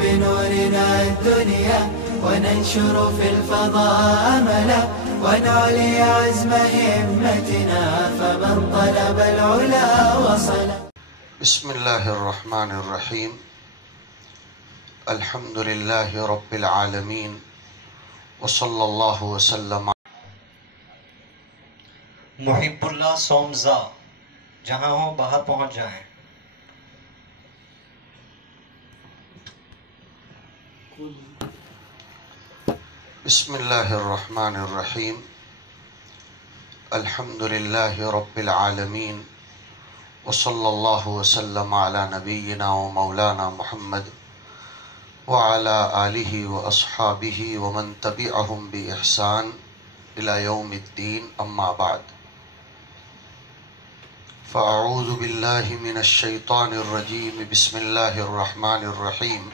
بنورنا الدنيا وننشر في الفضاء أملا ونعلي عزم همتنا فمن طلب العلا وصل. بسم الله الرحمن الرحيم. الحمد لله رب العالمين وصلى الله وسلم. محب اللہ سومزا جہاں ہو باہر پہنچ جائیں. بسم الله الرحمن الرحيم. الحمد لله رب العالمين وصلى الله وسلم على نبينا ومولانا محمد وعلى آله وأصحابه ومن تبعهم بإحسان إلى يوم الدين. أما بعد فأعوذ بالله من الشيطان الرجيم. بسم الله الرحمن الرحيم.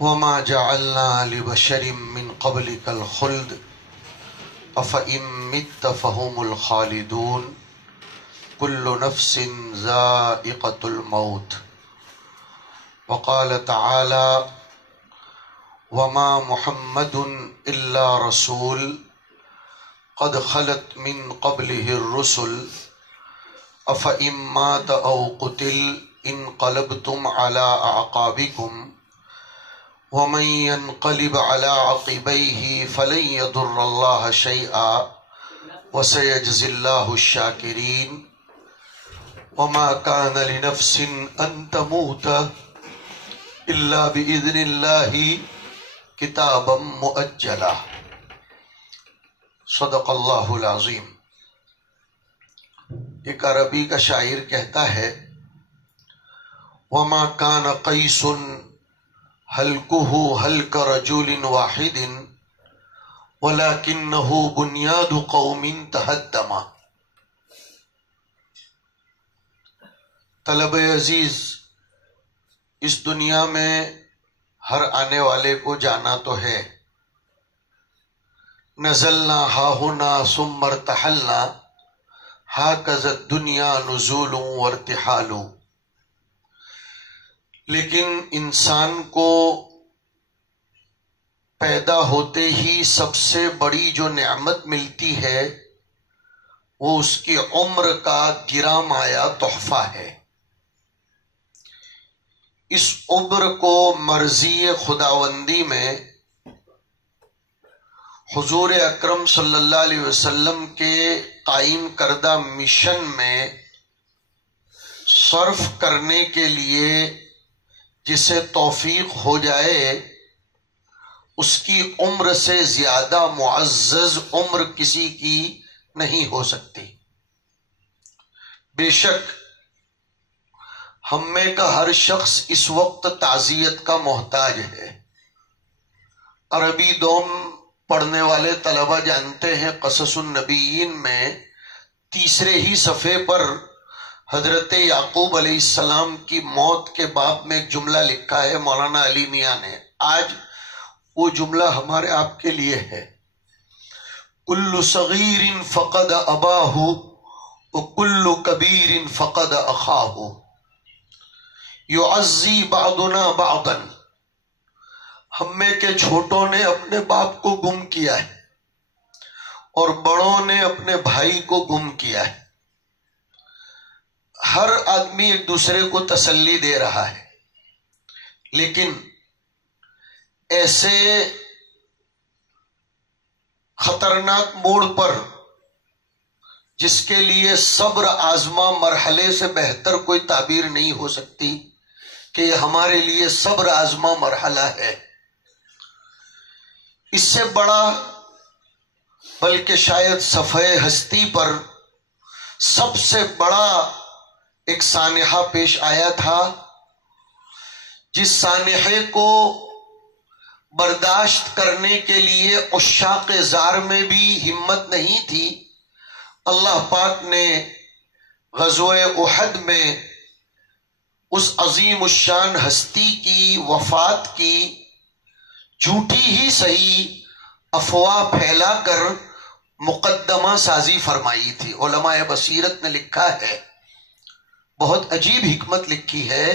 وما جعلنا لبشر من قبلك الخلد أفإن مت فهم الخالدون كل نفس ذائقة الموت. وقال تعالى وما محمد إلا رسول قد خلت من قبله الرسل أفإن مات أو قتل انقلبتم على أعقابكم ومن ينقلب على عقبيه فلن يضر الله شيئا وسيجزي الله الشاكرين. وما كان لنفس أن تموت إلا بإذن الله كتابا مؤجلا. صدق اللہ العظیم. ایک عربی کا شاعر کہتا ہے وما كان قيس حلقه حلق رجل واحد ولكنه بنياد قوم تهدم. طلب عزیز، اس دنیا میں ہر آنے والے کو جانا تو ہے. نزلنا ہا ہنا ثم ارتحلنا ہاکذا الدنیا نزول وارتحال. لیکن انسان کو پیدا ہوتے ہی سب سے بڑی جو نعمت ملتی ہے وہ اس کی عمر کا گراں مایہ تحفہ ہے. اس عمر کو مرضی خداوندی میں حضور اکرم صلی اللہ علیہ وسلم کے قائم کردہ مشن میں صرف کرنے کے لیے جسے توفیق ہو جائے اس کی عمر سے زیادہ معزز عمر کسی کی نہیں ہو سکتی. بے شک ہم میں کا ہر شخص اس وقت تعزیت کا محتاج ہے. عربی دوم پڑھنے والے طلبہ جانتے ہیں قصص النبیین میں تیسرے ہی صفحے پر حضرت یعقوب علیہ السلام کی موت کے باب میں ایک جملہ لکھا ہے مولانا علی میاں نے. آج وہ جملہ ہمارے آپ کے لیے ہے. کل صغیر فقد اباہ وکل کبیر فقد اخاہ یعزی بعضنا بعضا. ہم میں کے چھوٹوں نے اپنے باپ کو گم کیا ہے اور بڑوں نے اپنے بھائی کو گم کیا ہے. ہر آدمی ایک دوسرے کو تسلی دے رہا ہے، لیکن ایسے خطرناک موڑ پر جس کے لیے صبر آزما مرحلے سے بہتر کوئی تعبیر نہیں ہو سکتی کہ یہ ہمارے لیے صبر آزما مرحلہ ہے. اس سے بڑا بلکہ شاید صفحہ ہستی پر سب سے بڑا ایک سانحہ پیش آیا تھا جس سانحے کو برداشت کرنے کے لیے عشاق زار میں بھی ہمت نہیں تھی. اللہ پاک نے غزوہ احد میں اس عظیم الشان ہستی کی وفات کی جھوٹی ہی صحیح افواہ پھیلا کر مقدمہ سازی فرمائی تھی. علماء بصیرت نے لکھا ہے، بہت عجیب حکمت لکھی ہے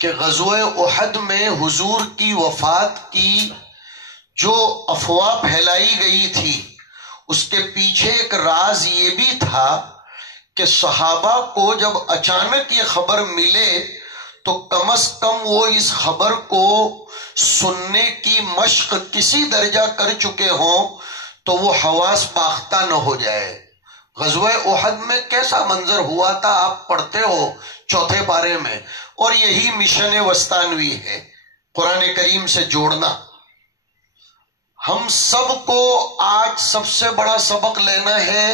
کہ غزوہ احد میں حضور کی وفات کی جو افواہ پھیلائی گئی تھی اس کے پیچھے ایک راز یہ بھی تھا کہ صحابہ کو جب اچانک یہ خبر ملے تو کم از کم وہ اس خبر کو سننے کی مشق کسی درجہ کر چکے ہوں تو وہ حواس باختہ نہ ہو جائے۔ غزوہ احد میں کیسا منظر ہوا تھا آپ پڑھتے ہو چوتھے پارے میں، اور یہی مشن وسطانوی ہے، قرآن کریم سے جوڑنا۔ ہم سب کو آج سب سے بڑا سبق لینا ہے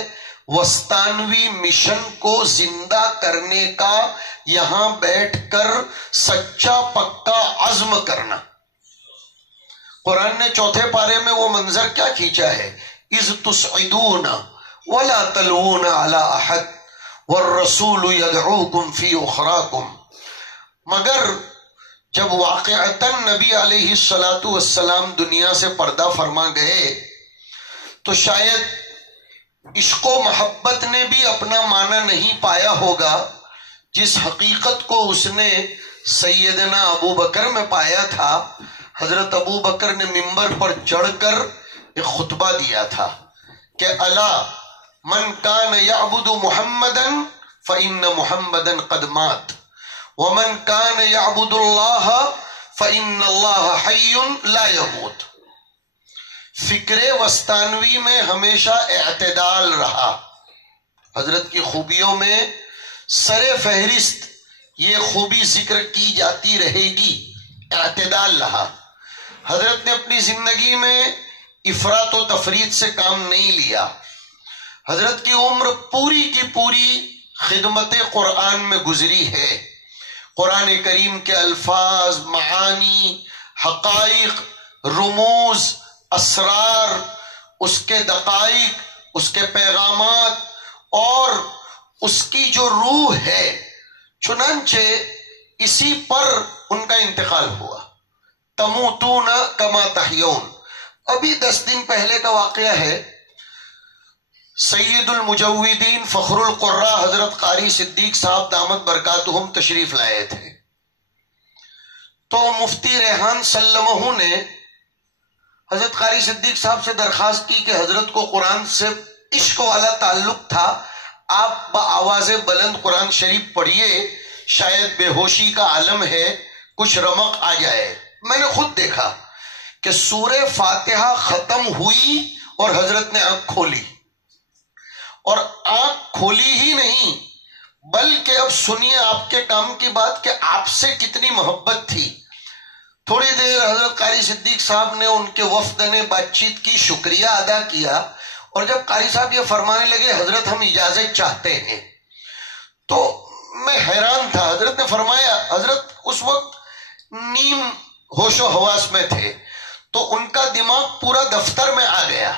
وسطانوی مشن کو زندہ کرنے کا، یہاں بیٹھ کر سچا پکا عزم کرنا۔ قرآن نے چوتھے پارے میں وہ منظر کیا کھینچا ہے، اذ تسعدون ولا تلوون علی احد والرسول یدعوکم فی اخراکم۔ مگر جب واقعتاً نبی علیہ السلام دنیا سے پردہ فرما گئے تو شاید عشق و محبت نے بھی اپنا معنی نہیں پایا ہوگا جس حقیقت کو اس نے سیدنا ابو بکر میں پایا تھا۔ حضرت ابو بکر نے ممبر پر چڑھ کر ایک خطبہ دیا تھا کہ الا من کان یعبد محمدا فإن محمدا قد مات ومن کان یعبد اللہ فإن اللہ حی لا یموت۔ فکر وسطانوی میں ہمیشہ اعتدال رہا۔ حضرت کی خوبیوں میں سر فہرست یہ خوبی ذکر کی جاتی رہے گی، اعتدال رہا۔ حضرت نے اپنی زندگی میں افراط و تفریط سے کام نہیں لیا۔ حضرت کی عمر پوری کی پوری خدمت قرآن میں گزری ہے۔ قرآن کریم کے الفاظ، معانی، حقائق، رموز، اسرار، اس کے دقائق، اس کے پیغامات اور اس کی جو روح ہے، چنانچہ اسی پر ان کا انتقال ہوا۔ تموتون کما تحیون۔ ابھی 10 دن پہلے کا واقعہ ہے، سید المجودین فخر القراء حضرت قاری صدیق صاحب دامت برکاتہم تشریف لائے تھے، تو مفتی ریحان سلمہ نے حضرت قاری صدیق صاحب سے درخواست کی کہ حضرت کو قرآن سے عشق والا تعلق تھا، آپ بآواز بلند قرآن شریف پڑھیے، شاید بے ہوشی کا عالم ہے، کچھ رمق آ جائے۔ میں نے خود دیکھا کہ سورہ فاتحہ ختم ہوئی اور حضرت نے آنکھ کھولی، اور آنکھ کھولی ہی نہیں بلکہ اب سنیے آپ کے کام کی بات کہ آپ سے کتنی محبت تھی۔ تھوڑی دیر حضرت قاری صدیق صاحب نے ان کے وفد نے بات چیت کی، شکریہ ادا کیا، اور جب قاری صاحب یہ فرمانے لگے حضرت ہم اجازت چاہتے ہیں، تو میں حیران تھا۔ حضرت نے فرمایا، حضرت اس وقت نیم ہوش و حواس میں تھے، تو ان کا دماغ پورا دفتر میں آ گیا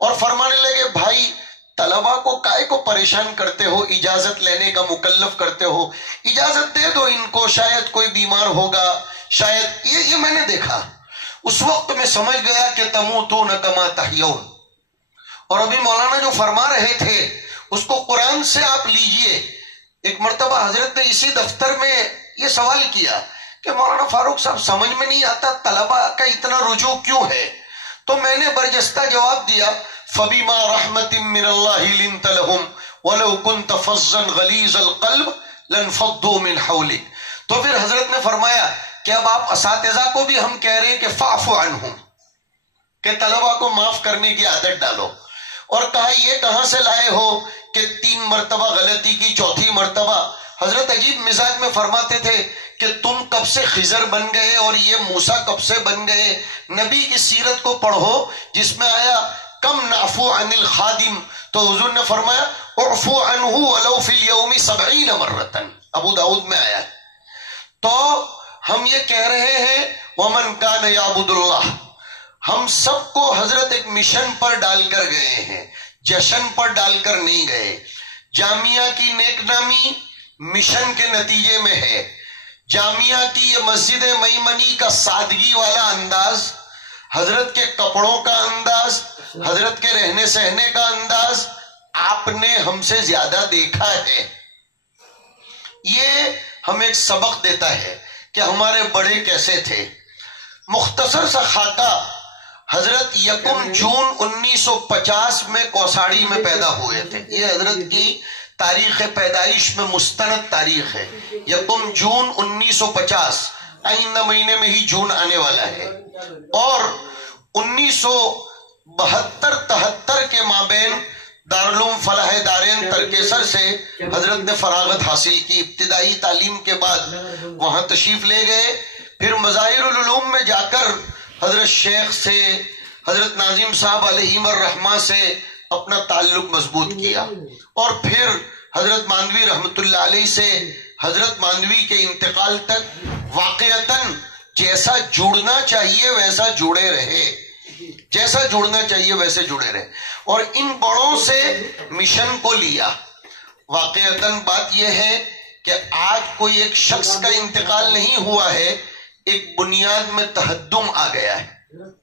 اور فرمانے لگے بھائی طلبہ کو کائے کو پریشان کرتے ہو، اجازت لینے کا مکلف کرتے ہو، اجازت دے دو ان کو، شاید کوئی بیمار ہوگا، شاید یہ میں نے دیکھا۔ اس وقت میں سمجھ گیا کہ تموتون کما تحیون۔ اور ابھی مولانا جو فرما رہے تھے اس کو قرآن سے آپ لیجئے۔ ایک مرتبہ حضرت نے اسی دفتر میں یہ سوال کیا کہ مولانا فاروق صاحب سمجھ میں نہیں آتا طلبہ کا اتنا رجوع کیوں ہے، تو میں نے برجستہ جواب دیا، فَبِمَا رَحْمَةٍ مِّنَ اللَّهِ لِنْتَ لَهُمْ وَلَوْ كُنْتَ فَظًّا غَلِيظَ الْقَلْبِ لَانفَضُّوا مِنْ حَوْلِكَ۔ تو پھر حضرت نے فرمایا کہ اب آپ اساتذہ کو بھی ہم کہہ رہے ہیں کہ فَاعْفُ عَنْهُمْ، کہ طلبہ کو معاف کرنے کی عادت ڈالو۔ اور کہا یہ کہاں سے لائے ہو کہ 3 مرتبہ غلطی کی، 4تھی مرتبہ؟ حضرت عجیب مزاج میں فرماتے تھے کہ تم کب سے خضر بن گئے اور یہ موسیٰ کب سے بن گئے؟ نبی کی سیرت کو پڑھو جس میں آیا کم نعفو عن الخادم، تو حضور نے فرمایا اعفو عنہ ولو فی اليوم 70 مرتن، ابو داؤد میں آیا۔ تو ہم یہ کہہ رہے ہیں ومن کان یعبد اللہ، ہم سب کو حضرت ایک مشن پر ڈال کر گئے ہیں، جشن پر ڈال کر نہیں گئے۔ جامعہ کی نیک نامی مشن کے نتیجے میں ہے۔ جامعہ کی یہ مسجد میمنی کا سادگی والا انداز، حضرت کے کپڑوں کا انداز، حضرت کے رہنے سہنے کا انداز آپ نے ہم سے زیادہ دیکھا ہے۔ یہ ہمیں ایک سبق دیتا ہے کہ ہمارے بڑے کیسے تھے. مختصر سا خاکہ، حضرت 1 جون 1950 میں کوساڑی میں پیدا ہوئے تھے. یہ حضرت کی تاریخ پیدائش میں مستند تاریخ ہے. 1 جون 1950، آئندہ مہینے میں ہی جون آنے والا ہے. اور 1972-73 کے مابین دارالعلوم فلاح دارین ترکیسر سے حضرت نے فراغت حاصل کی. ابتدائی تعلیم کے بعد وہاں تشریف لے گئے. پھر مظاہر العلوم میں جا کر حضرت شیخ سے، حضرت ناظم صاحب علیہم الرحمہ سے اپنا تعلق مضبوط کیا. اور پھر حضرت ماندوی رحمت اللہ علیہ سے حضرت ماندوی کے انتقال تک واقعتاً جیسا جڑنا چاہیے ویسا جڑے رہے، جیسا جڑنا چاہیے ویسے جڑے رہے. اور ان بڑوں سے مشن کو لیا. واقعتاً بات یہ ہے کہ آج کوئی ایک شخص کا انتقال نہیں ہوا ہے، ایک بنیاد میں تہدم آ گیا ہے.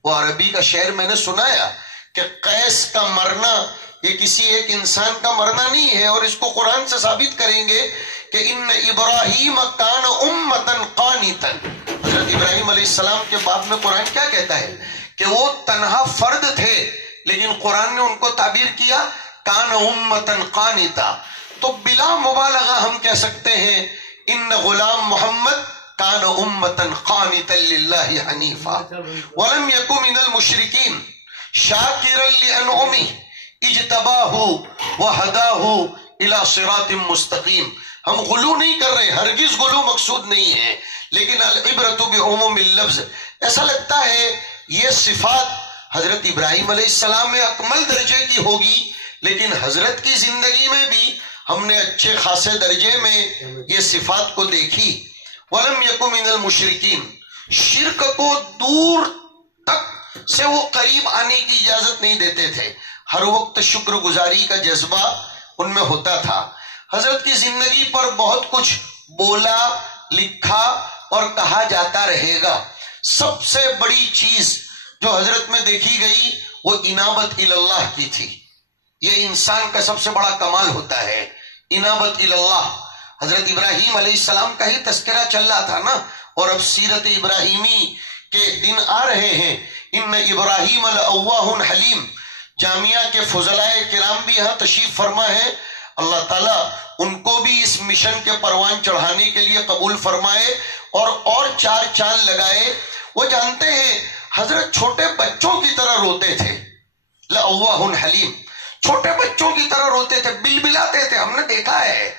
وہ عربی کا شعر میں نے سنایا کہ قیس کا مرنا یہ کسی ایک انسان کا مرنا نہیں ہے. اور اس کو قرآن سے ثابت کریں گے کہ ان ابراہیم کان امتن قانتن. حضرت ابراہیم علیہ السلام کے باب میں قرآن کیا کہتا ہے کہ وہ تنہا فرد تھے، لیکن قرآن نے ان کو تعبیر کیا کان امتن قانتا. تو بلا مبالغہ ہم کہہ سکتے ہیں ان غلام محمد کان امتن قانتا للہ حنیفا ولم یکن من المشرکین شاکرا لانعمہ اجتباہ وہداہ الی صراط مستقیم. ہم غلو نہیں کر رہے، ہرگز غلو مقصود نہیں ہے، لیکن العبرۃ بعموم اللفظ. ایسا لگتا ہے یہ صفات حضرت ابراہیم علیہ السلام میں اکمل درجے کی ہوگی، لیکن حضرت کی زندگی میں بھی ہم نے اچھے خاصے درجے میں یہ صفات کو دیکھی. وَلَمْ يَكُنْ مِنَ الْمُشْرِكِينَ. شرک کو دور تک سے وہ قریب آنے کی اجازت نہیں دیتے تھے. ہر وقت شکر گزاری کا جذبہ ان میں ہوتا تھا. حضرت کی زندگی پر بہت کچھ بولا، لکھا اور کہا جاتا رہے گا. سب سے بڑی چیز جو حضرت میں دیکھی گئی وہ انابت اللہ کی تھی. یہ انسان کا سب سے بڑا کمال ہوتا ہے، انابت اللہ. حضرت ابراہیم علیہ السلام کا ہی تذکرہ چل رہا تھا نا، اور اب سیرت ابراہیمی کے دن آ رہے ہیں. ان ابراہیم لأواہ حلیم. جامعہ کے فضلائے کرام بھی یہاں تشریف فرما ہے. اللہ تعالیٰ ان کو بھی اس مشن کے پروان چڑھانے کے لیے قبول فرمائے اور 4 چاند لگائے. وہ جانتے ہیں حضرت چھوٹے بچوں کی طرح روتے تھے. لأواہ حلیم، چھوٹے بچوں کی طرح روتے تھے، بلبلاتے تھے. ہم نے دیکھا ہے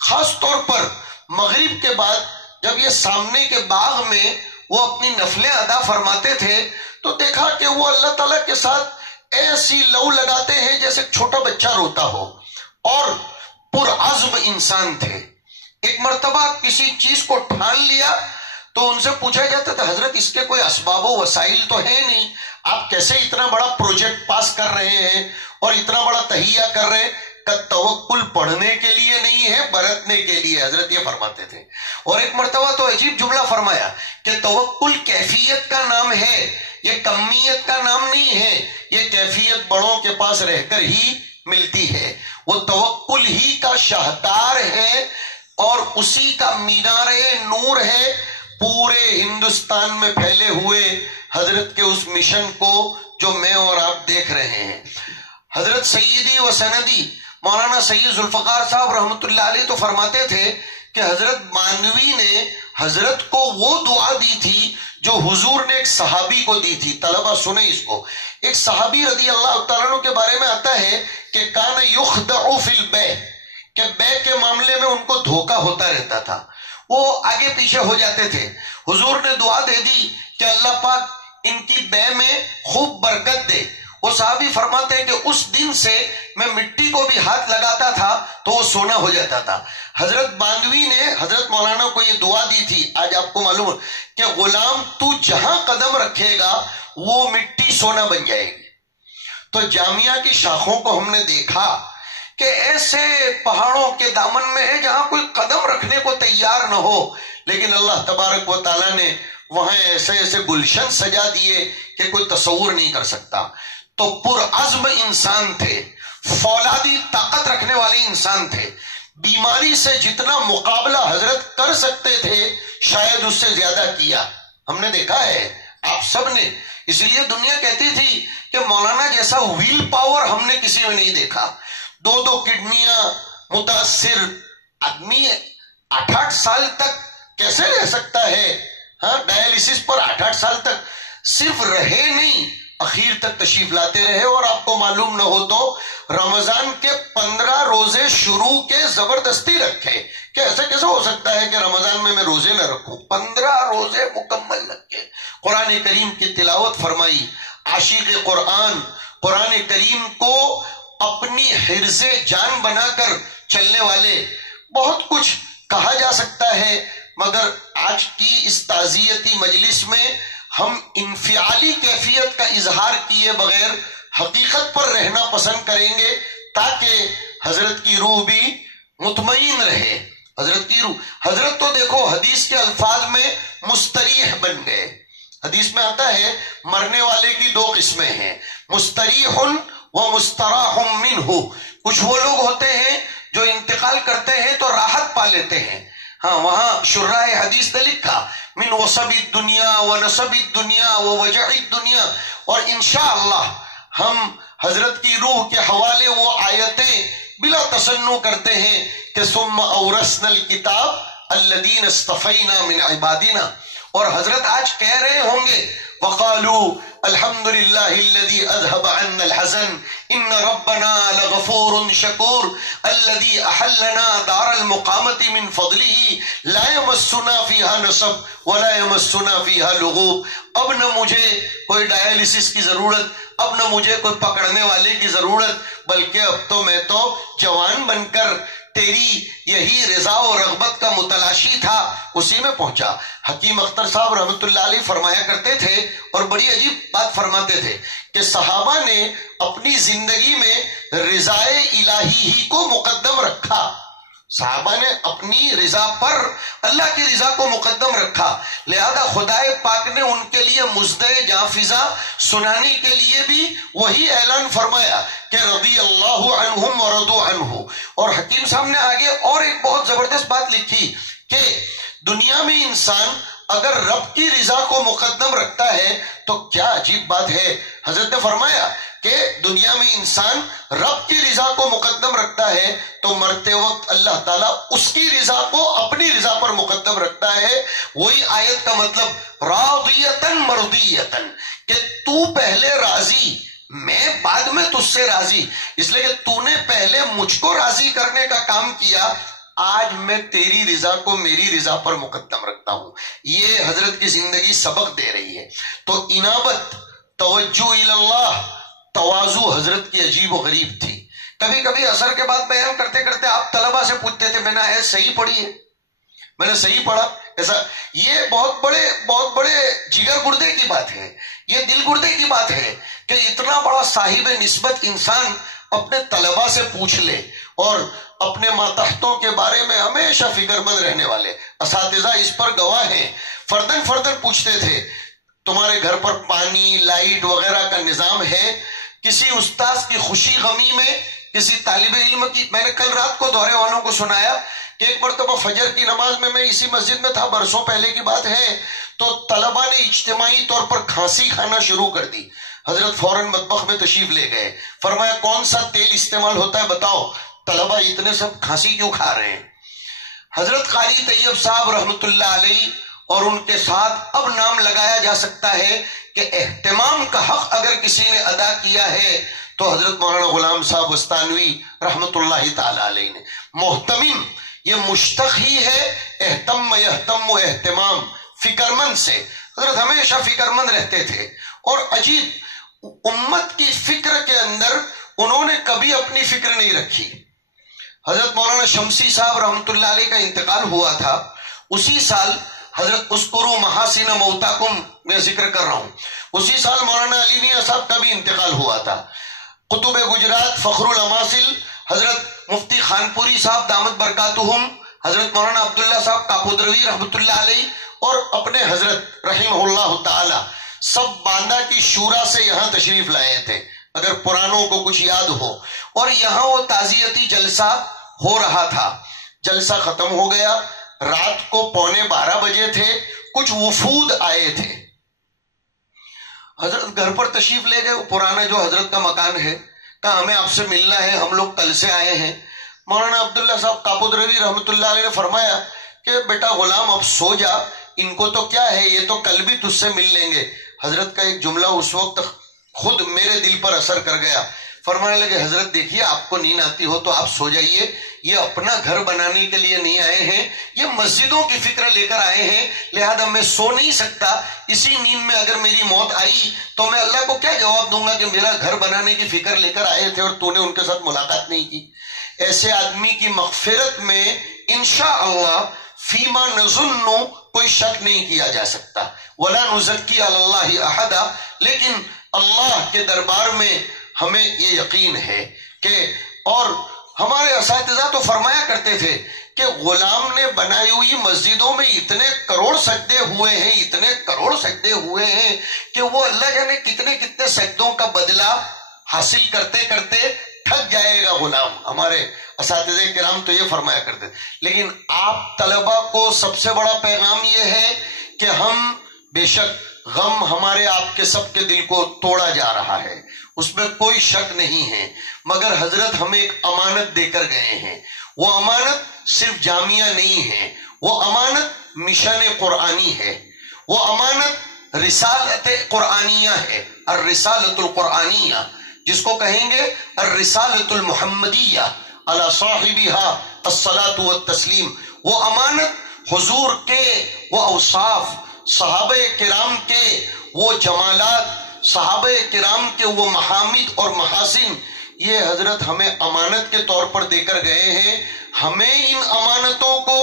خاص طور پر مغرب کے بعد جب یہ سامنے کے باغ میں وہ اپنی نفلیں ادا فرماتے تھے تو دیکھا کہ وہ اللہ تعالیٰ کے ساتھ ایسی لو لگاتے ہیں جیسے چھوٹا بچہ روتا ہو، اور پرعزم انسان تھے. ایک مرتبہ کسی چیز کو ٹھان لیا تو ان سے پوچھا جاتا تھا حضرت اس کے کوئی اسباب و وسائل تو ہے نہیں، آپ کیسے اتنا بڑا پروجیکٹ پاس کر رہے ہیں اور اتنا بڑا تہیہ کر رہے ہیں؟ کہ توکل پڑھنے کے لیے نہیں ہے، برتنے کے لیے. حضرت یہ فرماتے تھے. اور ایک مرتبہ تو عجیب جملہ فرمایا کہ توکل کیفیت کا نام ہے، یہ کمیت کا نام نہیں ہے. یہ کیفیت بڑوں کے پاس رہ کر ہی ملتی ہے. وہ توکل ہی کا شاہکار ہے اور اسی کا مینار نور ہے پورے ہندوستان میں پھیلے ہوئے حضرت کے اس مشن کو جو میں اور آپ دیکھ رہے ہیں. حضرت سیدی و سندی مولانا سید ذوالفقار صاحب رحمت اللہ علیہ تو فرماتے تھے کہ حضرت ماندوی نے حضرت کو وہ دعا دی تھی جو حضور نے ایک صحابی کو دی تھی. طلبہ سنیں اس کو. ایک صحابی رضی اللہ تعالیٰ عنہ کے بارے میں آتا ہے کہ کان یخدع فی البیع، کہ بے کے معاملے میں ان کو دھوکہ ہوتا رہتا تھا، وہ آگے پیچھے ہو جاتے تھے. حضور نے دعا دے دی کہ اللہ پاک ان کی بے میں خوب برکت دے. وہ صحابی فرماتے ہیں کہ اس دن سے میں مٹی کو بھی ہاتھ لگاتا تھا تو وہ سونا ہو جاتا تھا. حضرت باندوی نے حضرت مولانا کو یہ دعا دی تھی. آج آپ کو معلوم ہے کہ غلام تو جہاں قدم رکھے گا وہ مٹی سونا بن جائے گی. تو جامعہ کی شاخوں کو ہم نے دیکھا کہ ایسے پہاڑوں کے دامن میں ہے جہاں کوئی قدم رکھنے کو تیار نہ ہو، لیکن اللہ تبارک و تعالیٰ نے وہاں ایسے ایسے گلشن سجا دیے کہ کوئی تصور نہیں کر سکتا. تو پرعزم انسان تھے، فولادی طاقت رکھنے والے انسان تھے. بیماری سے جتنا مقابلہ حضرت کر سکتے تھے شاید اس سے زیادہ کیا. ہم نے دیکھا ہے آپ سب نے. اسی لیے دنیا کہتی تھی کہ مولانا جیسا ویل پاور ہم نے کسی میں نہیں دیکھا. 2 کڈنیاں متاثر آدمی 8 سال تک کیسے رہ سکتا ہے؟ ہاں، ڈائلیسس پر 8 سال تک. صرف رہے نہیں، اخیر تک تشریف لاتے رہے. اور آپ کو معلوم نہ ہو تو رمضان کے 15 روزے شروع کے زبردستی رکھے کہ ایسا کیسے ہو سکتا ہے کہ رمضان میں روزے نہ رکھوں. 15 روزے مکمل رکھے. قرآن کریم کی تلاوت فرمائی. عاشق قرآن کریم کو اپنی حرز جان بنا کر چلنے والے. بہت کچھ کہا جا سکتا ہے، مگر آج کی اس تعزیتی مجلس میں ہم انفعالی کیفیت کا اظہار کیے بغیر حقیقت پر رہنا پسند کریں گے تاکہ حضرت کی روح بھی مطمئن رہے. حضرت کی روح، حضرت تو دیکھو حدیث کے الفاظ میں مستریح بن گئے. حدیث میں آتا ہے مرنے والے کی 2 قسمیں ہیں، مستریح و مستراح منہ. کچھ وہ لوگ ہوتے ہیں جو انتقال کرتے ہیں تو راحت پا لیتے ہیں. ہاں، وہاں شراح حدیث نے لکھا من وصب الدنیا و نصب الدنیا و وجع الدنیا. اور انشاءاللہ ہم حضرت کی روح کے حوالے وہ آیتیں بلا تصنع کرتے ہیں کہ ثم اورثنا الکتاب الذین اصطفینا من عبادنا. اور حضرت آج کہہ رہے ہوں گے وقالوا الحمد للہ الذی اذهب عنا الحزن ان ربنا لغفور شکور الذی احلنا دار المقامت من فضله لا يمسنا فيها نصب ولا يمسنا فيها لغوب. اب نہ مجھے کوئی ڈائلیسس کی ضرورت، اب نہ مجھے کوئی پکڑنے والے کی ضرورت، بلکہ اب تو میں تو جوان بن کر تیری یہی رضا و رغبت کا متلاشی تھا، اسی میں پہنچا. حکیم اختر صاحب رحمت اللہ علیہ فرمایا کرتے تھے اور بڑی عجیب بات فرماتے تھے کہ صحابہ نے اپنی زندگی میں رضائے الہی ہی کو مقدم رکھا. صحابہ نے اپنی رضا پر اللہ کی رضا کو مقدم رکھا، لہذا خدائے پاک نے ان کے لیے مزدے جافزہ سنانے کے لیے بھی وہی اعلان فرمایا کہ رضی اللہ عنہم ورضوا عنہ. اور حکیم صاحب نے آگے اور ایک بہت زبردست بات لکھی کہ دنیا میں انسان اگر رب کی رضا کو مقدم رکھتا ہے تو کیا عجیب بات ہے. حضرت نے فرمایا کہ دنیا میں انسان رب کی رضا کو مقدم رکھتا ہے تو مرتے وقت اللہ تعالیٰ اس کی رضا کو اپنی رضا پر مقدم رکھتا ہے. وہی آیت کا مطلب راضیتن مرضیتن، کہ تو پہلے راضی میں بعد میں تجھ سے راضی، اس لیے کہ تو نے پہلے مجھ کو راضی کرنے کا کام کیا، آج میں تیری رضا کو میری رضا پر مقدم رکھتا ہوں. یہ حضرت کی زندگی سبق دے رہی ہے. تو انابت، توجہ اللہ، تواضع حضرت کی عجیب و غریب تھی. کبھی کبھی اثر کے بعد بیان کرتے کرتے آپ طلبہ سے پوچھتے تھے میں نے صحیح پڑھی ہے، میں نے صحیح پڑھا ایسا. یہ بہت بڑے جگر گردے کی بات ہے، یہ دل گردے کی بات ہے کہ اتنا بڑا صاحب نسبت انسان اپنے طلبہ سے پوچھ لے. اور اپنے ماتحتوں کے بارے میں ہمیشہ فکر مند رہنے والے اساتذہ اس پر گواہ ہیں. فردن پوچھتے تھے تمہارے گھر پر پانی، لائٹ وغیرہ کا نظام ہے؟ کسی استاذ کی خوشی غمی میں، کسی طالب علم کی، میں نے کل رات کو دورے والوں کو سنایا کہ ایک مرتبہ فجر کی نماز میں اسی مسجد میں تھا، برسوں پہلے کی بات ہے، تو طلبہ نے اجتماعی طور پر کھانسی کھانا شروع کر دی. حضرت فوراً مطبخ میں تشریف لے گئے، فرمایا کون سا تیل استعمال ہوتا ہے بتاؤ، طلبہ اتنے سب کھانسی کیوں کھا رہے ہیں؟ حضرت قاری طیب صاحب رحمت اللہ علیہ اور ان کے ساتھ اب نام لگایا جا سکتا ہے کہ اہتمام کا حق اگر کسی نے ادا کیا ہے تو حضرت مولانا غلام صاحب وستانوی رحمت اللہ تعالی علیہ نے. محتمم یہ مشتق ہی ہے، اہتم یہتم و اہتمام، فکر مند سے. حضرت ہمیشہ فکر مند رہتے تھے اور عجیب امت کی فکر کے اندر انہوں نے کبھی اپنی فکر نہیں رکھی. حضرت مولانا شمسی صاحب رحمت اللہ علیہ کا انتقال ہوا تھا، اسی سال حضرت اذکروا محاسن موتاکم میں ذکر کر رہا ہوں، اسی سال مولانا علی میاں صاحب کا بھی انتقال ہوا تھا. قطب گجرات فخر الاماثل حضرت مفتی خانپوری صاحب دامت برکاتہم، حضرت مولانا عبداللہ صاحب کاپودروی رحمت اللہ علیہ اور اپنے حضرت رحمہ اللہ تعالی سب باندہ کی شورا سے یہاں تشریف لائے تھے، اگر پرانوں کو کچھ یاد ہو. اور یہاں وہ تعزیتی جلسہ ہو رہا تھا، جلسہ ختم ہو گیا، رات کو 11:15 بجے تھے، کچھ وفود آئے تھے، حضرت گھر پر تشریف لے گئے، پرانا جو حضرت کا مکان ہے، کہا ہمیں آپ سے ملنا ہے، ہم لوگ کل سے آئے ہیں۔ مولانا عبداللہ صاحب کاپودروی رحمۃ اللہ علیہ نے فرمایا کہ بیٹا غلام اب سو جا، ان کو تو کیا ہے، یہ تو کل بھی تجھ سے مل لیں گے۔ حضرت کا ایک جملہ اس وقت خود میرے دل پر اثر کر گیا، فرمانے لگے حضرت دیکھیے آپ کو نیند آتی ہو تو آپ سو جائیے، یہ اپنا گھر بنانے کے لیے نہیں آئے ہیں، یہ مسجدوں کی فکر لے کر آئے ہیں، لہذا میں سو نہیں سکتا، اسی نیند میں اگر میری موت آئی تو میں اللہ کو کیا جواب دوں گا کہ میرا گھر بنانے کی فکر لے کر آئے تھے اور تو نے ان کے ساتھ ملاقات نہیں کی۔ ایسے آدمی کی مغفرت میں انشاءاللہ فیما نظن کوئی شک نہیں کیا جا سکتا، ولا نزکی علی اللہ احدا، لیکن اللہ کے دربار میں ہمیں یہ یقین ہے کہ، اور ہمارے اساتذہ تو فرمایا کرتے تھے کہ غلام نے بنائی ہوئی مسجدوں میں اتنے کروڑ سجدے ہوئے ہیں، اتنے کروڑ سجدے ہوئے ہیں کہ وہ اللہ جانے کتنے کتنے سجدوں کا بدلہ حاصل کرتے کرتے تھک جائے گا غلام۔ ہمارے اساتذہ کرام تو یہ فرمایا کرتے تھے۔ لیکن آپ طلبہ کو سب سے بڑا پیغام یہ ہے کہ ہم بے شک غم ہمارے آپ کے سب کے دل کو توڑا جا رہا ہے، اس میں کوئی شک نہیں ہے، مگر حضرت ہمیں ایک امانت دے کر گئے ہیں، وہ امانت صرف جامعہ نہیں ہے، وہ امانت مشن قرآنی ہے، وہ امانت رسالت قرآنیہ ہے، الرسالت القرآنیہ، جس کو کہیں گے الرسالت المحمدیہ علی صاحبہا الصلاۃ والتسلیم۔ وہ امانت حضور کے وہ اوصاف، صحابہ کرام کے وہ جمالات، صحابہ کرام کے وہ محامد اور محاسن، یہ حضرت ہمیں امانت کے طور پر دے کر گئے ہیں۔ ہمیں ان امانتوں کو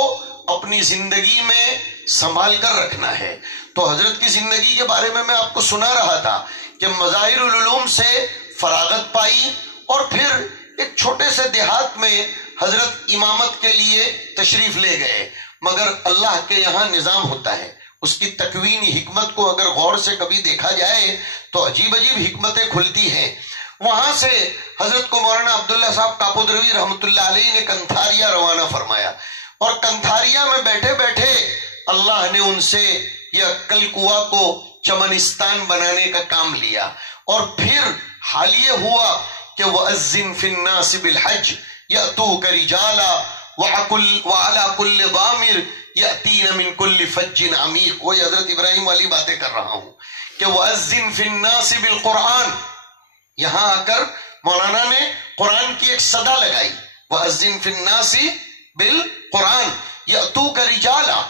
اپنی زندگی میں سنبھال کر رکھنا ہے۔ تو حضرت کی زندگی کے بارے میں آپ کو سنا رہا تھا کہ مظاہر العلوم سے فراغت پائی اور پھر ایک چھوٹے سے دیہات میں حضرت امامت کے لیے تشریف لے گئے، مگر اللہ کے یہاں نظام ہوتا ہے، اس کی تکوینی حکمت کو اگر غور سے کبھی دیکھا جائے تو عجیب عجیب حکمتیں کھلتی ہیں۔ وہاں سے حضرت کو مولانا عبداللہ صاحب کاپودروی رحمۃ اللہ علیہ نے کنتھاریا روانہ فرمایا، اور کنتھاریا میں بیٹھے بیٹھے اللہ نے ان سے یہ کل کنواں کو چمنستان بنانے کا کام لیا، اور پھر حال یہ ہوا کہ وَأَذِّن فِي النَّاسِ بِالْحَجِّ يَأْتُوكَ رِجَالًا وَعَلَى كُلِّ ضَامِرٍ يَأْتِينَ مِن كُلِّ فَجٍّ عَمِيقٍ۔ وہی حضرت ابراہیم والی باتیں کر رہا ہوں کہ وَأَذِّن فِي النَّاسِ بِالْقُرْآنِ، یہاں آ کر مولانا نے قرآن کی ایک صدا لگائی، وَأَذِّن فِي النَّاسِ بِالْقُرْآنِ يَأْتُوكَ رِجَالًا،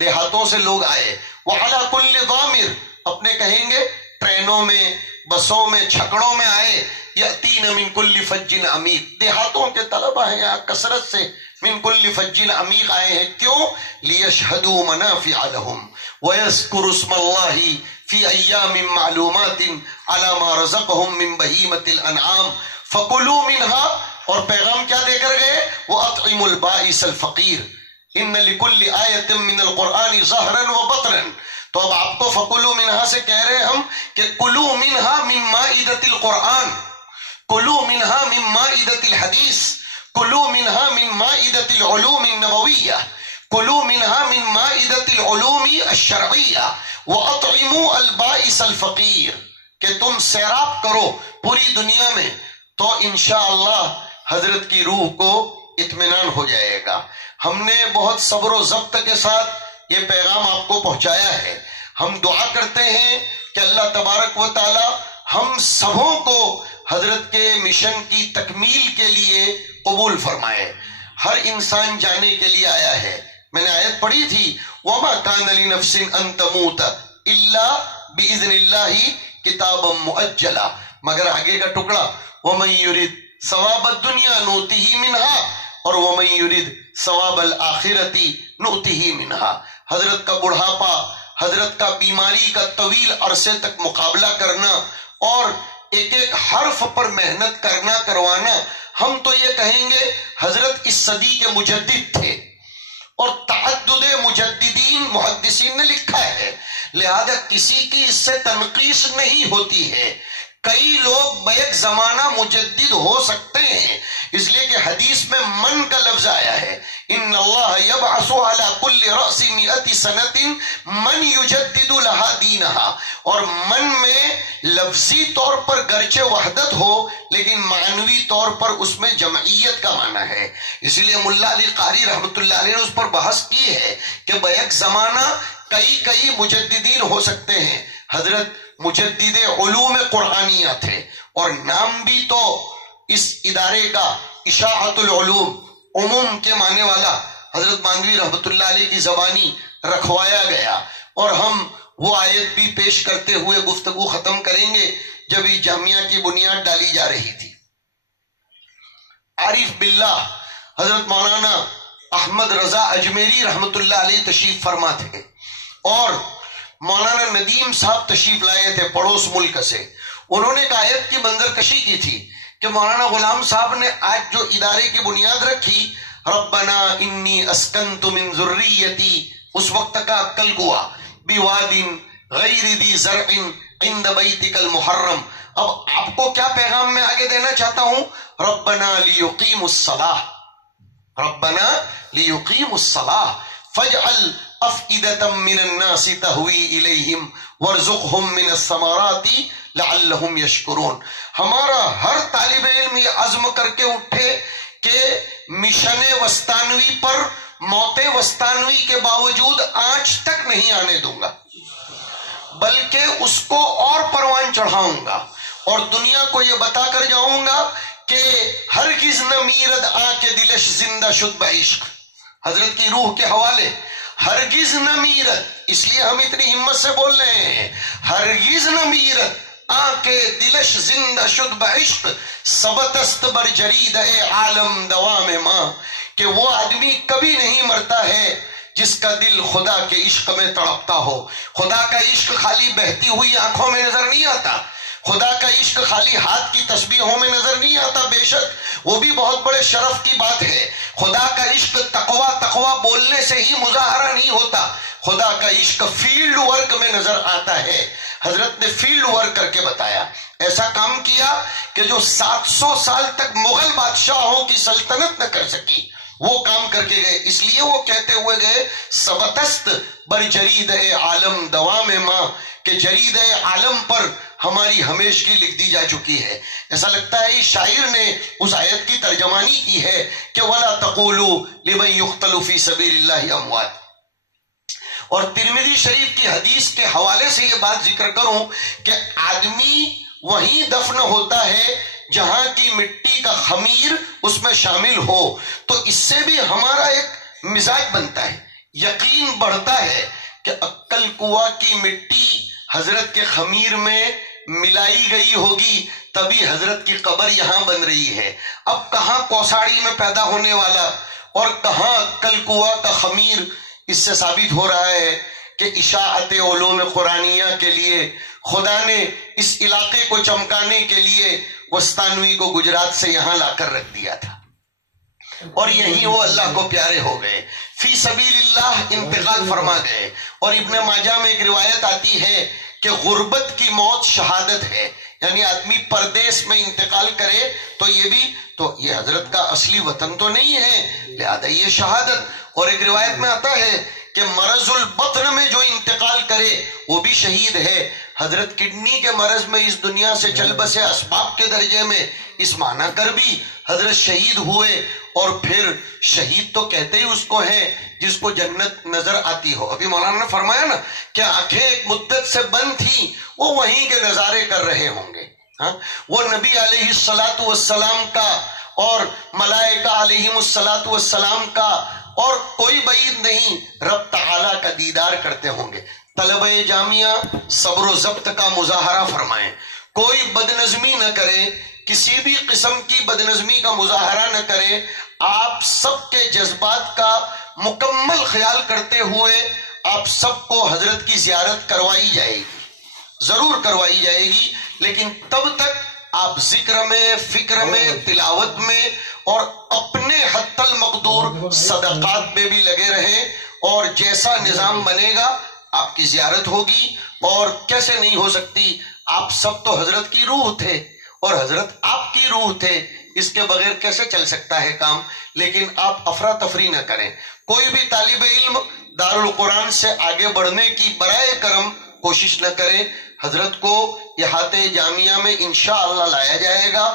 دیہاتوں سے لوگ آئے، وَعَلَى كُلِّ ضَامِرٍ، اپنے کہیں گے ٹرینوں میں، بسوں میں، چھکڑوں میں آئے، یأتین من کل فج عمیق، دیہاتوں کے طلبہ ہیں یہاں کثرت سے، من کل فج عمیق آئے ہیں، کیوں؟ لیشہدوا منافع لہم ویذکروا اسم اللہ فی ایام معلومات علی ما رزقہم من بہیمۃ الانعام فکلوا منہا، اور پیغام کیا دے کر گئے؟ وَأَطْعِمُوا الْبَائِسَ الْفَقِيرَ إِنَّ لِكُلِّ آیَةٍ مِّنَ الْقُرْآنِ ظَهْرًا وَبَطْرًا۔ تو اب آپ کو فَكُلُوا مِنْهَا سے کہہ رہے ہیں ہم کہ کلوا منہا من مائدۃ القرآن، کلوا منہا من مائدۃ الحدیث، کلوا منہا من مائدۃ العلوم النبویہ، کلوا منہا من مائدۃ العلوم الشرعیہ، وَأَطْعِمُوا الْبَائِسَ الْفَقِيرَ، کہ تم سیراب کرو پوری دنیا میں، تو انشاءاللہ حضرت کی روح کو اطمینان ہو جائے گا۔ ہم نے بہت صبر و ضبط کے ساتھ یہ پیغام آپ کو پہنچایا ہے۔ ہم دعا کرتے ہیں کہ اللہ تبارک و تعالی ہم سبوں کو حضرت کے مشن کی تکمیل کے لیے قبول فرمائے۔ ہر انسان جانے کے لیے آیا ہے، میں نے آیت پڑھی تھی وَمَا كَانَ لِنَفْسٍ أَن تَمُوتَ إِلَّا بِإِذْنِ اللَّهِ كِتَابًا مُؤَجَّلًا، مگر آگے کا ٹکڑا وَمَن يُرِدْ ثواب الدنیا نُؤْتِهِ مِنْهَا اور وَمَن يُرِدْ ثواب الآخرتی نُؤْتِهِ مِنْهَا۔ حضرت کا بڑھاپا، حضرت کا بیماری کا طویل عرصے تک مقابلہ کرنا اور ایک ایک حرف پر محنت کرنا کروانا، ہم تو یہ کہیں گے حضرت اس صدی کے مجدد تھے، اور تعدد مجددین محدثین نے لکھا ہے، لہذا کسی کی اس سے تنقیص نہیں ہوتی ہے۔ کئی لوگ بیک زمانہ مجدد ہو سکتے ہیں، اس لیے کہ حدیث میں من کا لفظ آیا ہے، ان اللہ یبعث علی کل رأس مئۃ سنۃ من یجدد لہا دینہا. اور من میں لفظی طور پر گرچہ وحدت ہو لیکن معنوی طور پر اس میں جمعیت کا معنی ہے. اسی لیے ملا علی قاری رحمۃ اللہ علیہ نے اس پر بحث کی ہے کہ بیک زمانہ کئی مجددین ہو سکتے ہیں. حضرت مجدد علوم قرآنیہ تھے اور نام بھی تو اس ادارے کا اشاعت العلوم عموم کے معنی والا حضرت مانوی رحمۃ اللہ علیہ کی زبانی رکھوایا گیا. اور ہم وہ آیت بھی پیش کرتے ہوئے گفتگو ختم کریں گے جب اس جامعہ کی بنیاد ڈالی جا رہی تھی. عارف باللہ حضرت مولانا احمد رضا اجمیری رحمۃ اللہ علیہ تشریف فرما تھے اور مولانا ندیم صاحب تشریف لائے تھے پڑوس ملک سے. انہوں نے ایک آیت کی منظر کشی کی تھی کہ مولانا غلام صاحب نے آج جو ادارے کی بنیاد رکھی، ربنا انی اسکنت من ذریتی، اس وقت کا عقل ہوا، بواد غیر ذی زرع عند بیتک المحرم. اب آپ کو کیا پیغام میں آگے دینا چاہتا ہوں؟ ربنا لیقیموا الصلاۃ، ربنا لیقیموا الصلاۃ فاجعل افئدة من الناس تہوی الیہم وارزقہم من الثمرات لعلہم یشکرون. ہمارا ہر طالب علم یہ عزم کر کے اٹھے کہ مشن وسطانوی پر موت وسطانوی کے باوجود آنچ تک نہیں آنے دوں گا، بلکہ اس کو اور پروان چڑھاؤں گا اور دنیا کو یہ بتا کر جاؤں گا کہ ہرگز نہ میرد آ کے دلش زندہ شد بعشق. حضرت کی روح کے حوالے، ہرگز نہ میرد، اس لیے ہم اتنی ہمت سے بول رہے ہیں، ہرگز نہ میرد آ کے دلش زندہ شد بعشق، ثبتست بر جرید اے عالم دوام ماں. کہ وہ آدمی کبھی نہیں مرتا ہے جس کا دل خدا کے عشق میں تڑپتا ہو. خدا کا عشق خالی بہتی ہوئی آنکھوں میں نظر نہیں آتا، خدا کا عشق خالی ہاتھ کی تسبیحوں میں نظر نہیں آتا، بے شک وہ بھی بہت بڑے شرف کی بات ہے. خدا کا عشق تقوی بولنے سے ہی مظاہرہ نہیں ہوتا، خدا کا عشق فیلڈ ورک میں نظر آتا ہے. حضرت نے فیلڈ ورک کر کے بتایا، ایسا کام کیا کہ جو 700 سال تک مغل بادشاہوں کی سلطنت نہ کر سکی وہ کام کر کے گئے. اس لیے وہ کہتے ہوئے گئے سبتست بر جرید عالم دوام ماں، کہ جرید عالم پر ہماری ہمیشگی لکھ دی جا چکی ہے. ایسا لگتا ہے اس شاعر نے اس آیت کی ترجمانی کی ہے کہ وَلَا تَقُولُوا لِمَنْ يُقْتَلُ فِي سَبِيلِ اللَّهِ أَمْوَاتٌ. اور ترمذی شریف کی حدیث کے حوالے سے یہ بات ذکر کروں کہ آدمی وہیں دفن ہوتا ہے جہاں کی مٹی کا خمیر اس میں شامل ہو. تو اس سے بھی ہمارا ایک مزاج بنتا ہے، یقین بڑھتا ہے کہ عقل کنواں کی مٹی حضرت کے خمیر میں ملائی گئی ہوگی تبھی حضرت کی قبر یہاں بن رہی ہے. اب کہاں کوساڑی میں پیدا ہونے والا اور کہاں عقل کنواں کا خمیر. اس سے ثابت ہو رہا ہے کہ اشاعت علوم قرآنیہ کے لیے خدا نے اس علاقے کو چمکانے کے لیے وسطانوی کو گجرات سے یہاں لا کر رکھ دیا تھا اور یہی وہ اللہ کو پیارے ہو گئے، فی سبیل اللہ انتقال فرما گئے. اور ابن ماجہ میں ایک روایت آتی ہے کہ غربت کی موت شہادت ہے، یعنی آدمی پردیس میں انتقال کرے تو یہ بھی تو یہ حضرت کا اصلی وطن تو نہیں ہے، لہذا یہ شہادت. اور ایک روایت میں آتا ہے کہ مرض البطن میں جو انتقال کرے وہ بھی شہید ہے. حضرت کڈنی کے مرض میں اس دنیا سے چل بسے اسباب کے درجے میں اس معنی کر بھی حضرت شہید ہوئے. اور پھر شہید تو کہتے ہی اس کو ہے جس کو جنت نظر آتی ہو. ابھی مولانا نے فرمایا نا کہ آنکھیں ایک مدت سے بند تھی، وہ وہیں کے نظارے کر رہے ہوں گے. وہ نبی علیہ الصلاۃ والسلام کا اور ملائکہ علیہم الصلاۃ والسلام کا اور کوئی بعید نہیں رب تعالیٰ کا دیدار کرتے ہوں گے. طلبہ جامعہ صبر و ضبط کا مظاہرہ فرمائیں، کوئی بدنظمی نہ کرے، کسی بھی قسم کی بدنظمی کا مظاہرہ نہ کرے. آپ سب کے جذبات کا مکمل خیال کرتے ہوئے آپ سب کو حضرت کی زیارت کروائی جائے گی، ضرور کروائی جائے گی، لیکن تب تک آپ ذکر میں، فکر میں، تلاوت میں اور اپنے حتی المقدور صدقات پہ بھی لگے رہیں. اور جیسا نظام بنے گا آپ کی زیارت ہوگی. اور کیسے نہیں ہو سکتی؟ آپ سب تو حضرت کی روح تھے اور حضرت آپ کی روح تھے. اس کے بغیر کیسے چل سکتا ہے کام؟ لیکن آپ افراتفری نہ کریں. کوئی بھی طالب علم دارالقرآن سے آگے بڑھنے کی برائے کرم کوشش نہ کرے. حضرت کو احاطے جامعہ میں انشاءاللہ لایا جائے گا.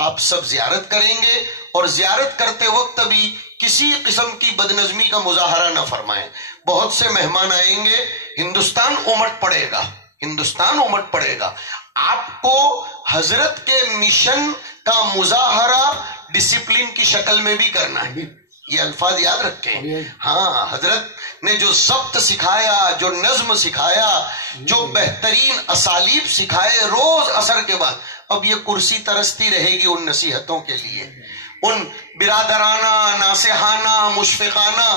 آپ سب زیارت کریں گے اور زیارت کرتے وقت بھی کسی قسم کی بدنظمی کا مظاہرہ نہ فرمائیں. بہت سے مہمان آئیں گے، ہندوستان امٹ پڑے گا، ہندوستان امٹ پڑے گا. آپ کو حضرت کے مشن کا مظاہرہ ڈسپلن کی شکل میں بھی کرنا ہے. یہ الفاظ یاد رکھیں. ہاں، حضرت نے جو ضبط سکھایا، جو نظم سکھایا، جو بہترین اسالیب سکھائے روز عصر کے بعد، اب یہ کرسی ترستی رہے گی ان نصیحتوں کے لیے، ان برادرانہ، ناصحانہ، مشفقانہ،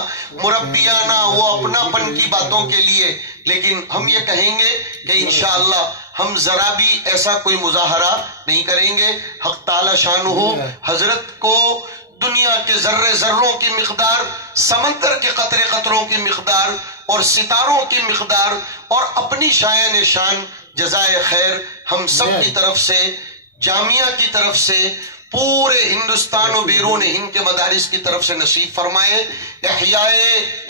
مربیانہ، وہ اپنا پن کی باتوں کے لیے. لیکن ہم یہ کہیں گے کہ انشاءاللہ ہم ذرا بھی ایسا کوئی مظاہرہ نہیں کریں گے. حق تعالی شانہ حضرت کو دنیا کے ذرے ذروں کی مقدار، سمندر کے قطرے قطروں کی مقدار اور ستاروں کی مقدار اور اپنی شایان شان جزائے خیر ہم سب کی طرف سے، جامعہ کی طرف سے، پورے ہندوستان و بیرون ہند کے مدارس کی طرف سے نصیب فرمائے. احیاء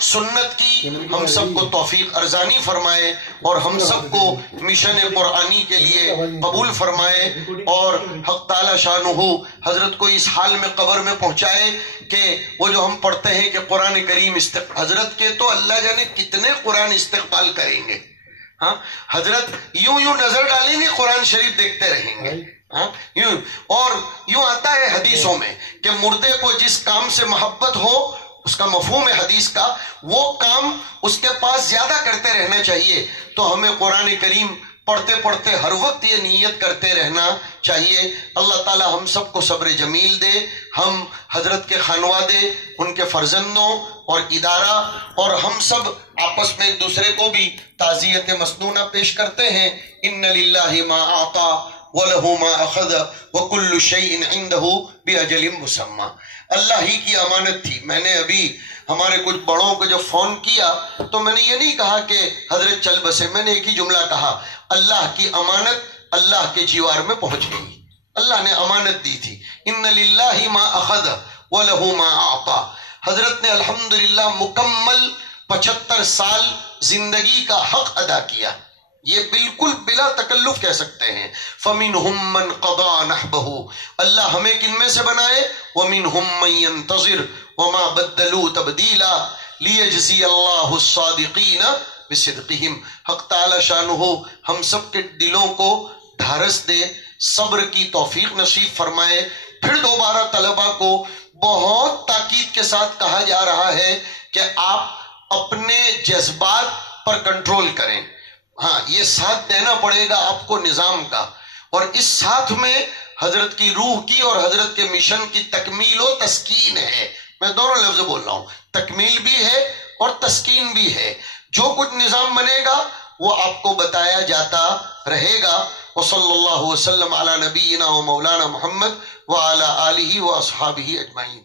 سنت کی ہم سب کو توفیق ارزانی فرمائے اور ہم سب کو مشن قرآنی کے لیے قبول فرمائے. اور حق تعالی شانہ حضرت کو اس حال میں قبر میں پہنچائے کہ وہ جو ہم پڑھتے ہیں کہ قرآن کریم حضرت کے تو اللہ جانے کتنے قرآن استقبال کریں گے. ہاں، حضرت یوں نظر ڈالیں گے، قرآن شریف دیکھتے رہیں گے. اور یوں آتا ہے حدیثوں میں کہ مردے کو جس کام سے محبت ہو، اس کا مفہوم ہے حدیث کا، وہ کام اس کے پاس زیادہ کرتے رہنا چاہیے. تو ہمیں قرآن کریم پڑھتے پڑھتے ہر وقت یہ نیت کرتے رہنا چاہیے. اللہ تعالی ہم سب کو صبر جمیل دے. ہم حضرت کے خانوادے، ان کے فرزندوں اور ادارہ اور ہم سب آپس میں ایک دوسرے کو بھی تعزیت مسنونہ پیش کرتے ہیں. ان للہ ما اعطا وَلَهُ مَا أَخَذَ وَكُلُّ شَيْءٍ عِنْدَهُ بِأَجَلٍ مُّسَمًّى. اللہ ہی کی امانت تھی. میں نے ابھی ہمارے کچھ بڑوں کو جو فون کیا تو میں نے یہ نہیں کہا کہ حضرت چل بسے، میں نے ایک ہی جملہ کہا، اللہ کی امانت اللہ کے جیوار میں پہنچ گئی. اللہ نے امانت دی تھی. ان للہ ما اخذ وَلَهُ مَا أَعْطَى. حضرت نے الحمدللہ مکمل 75 سال زندگی کا حق ادا کیا. یہ بالکل بلا تکلف کہہ سکتے ہیں. فَمِنْهُمْ مَنْ قَضَى نَحْبَهُ. اللہ ہمیں کن میں سے بنائے؟ وَمِنْهُمْ مَنْ يَنْتَظِرُ وَمَا بَدَّلُوا تَبْدِيلًا لِيَجْزِيَ اللَّهُ الصَّادِقِينَ بِصِدْقِهِمْ. حق تعالی شانہ ہم سب کے دلوں کو ڈھارس دے، صبر کی توفیق نصیب فرمائے. پھر دوبارہ طلبہ کو بہت تاکید کے ساتھ کہا جا رہا ہے کہ آپ اپنے جذبات پر کنٹرول کریں. ہاں، یہ ساتھ دینا پڑے گا آپ کو نظام کا، اور اس ساتھ میں حضرت کی روح کی اور حضرت کے مشن کی تکمیل و تسکین ہے. میں دونوں لفظ بول رہا ہوں، تکمیل بھی ہے اور تسکین بھی ہے. جو کچھ نظام بنے گا وہ آپ کو بتایا جاتا رہے گا. وصلی اللہ وسلم علی نبینا و مولانا محمد وعلی آلہ و اصحابہ اجمعین.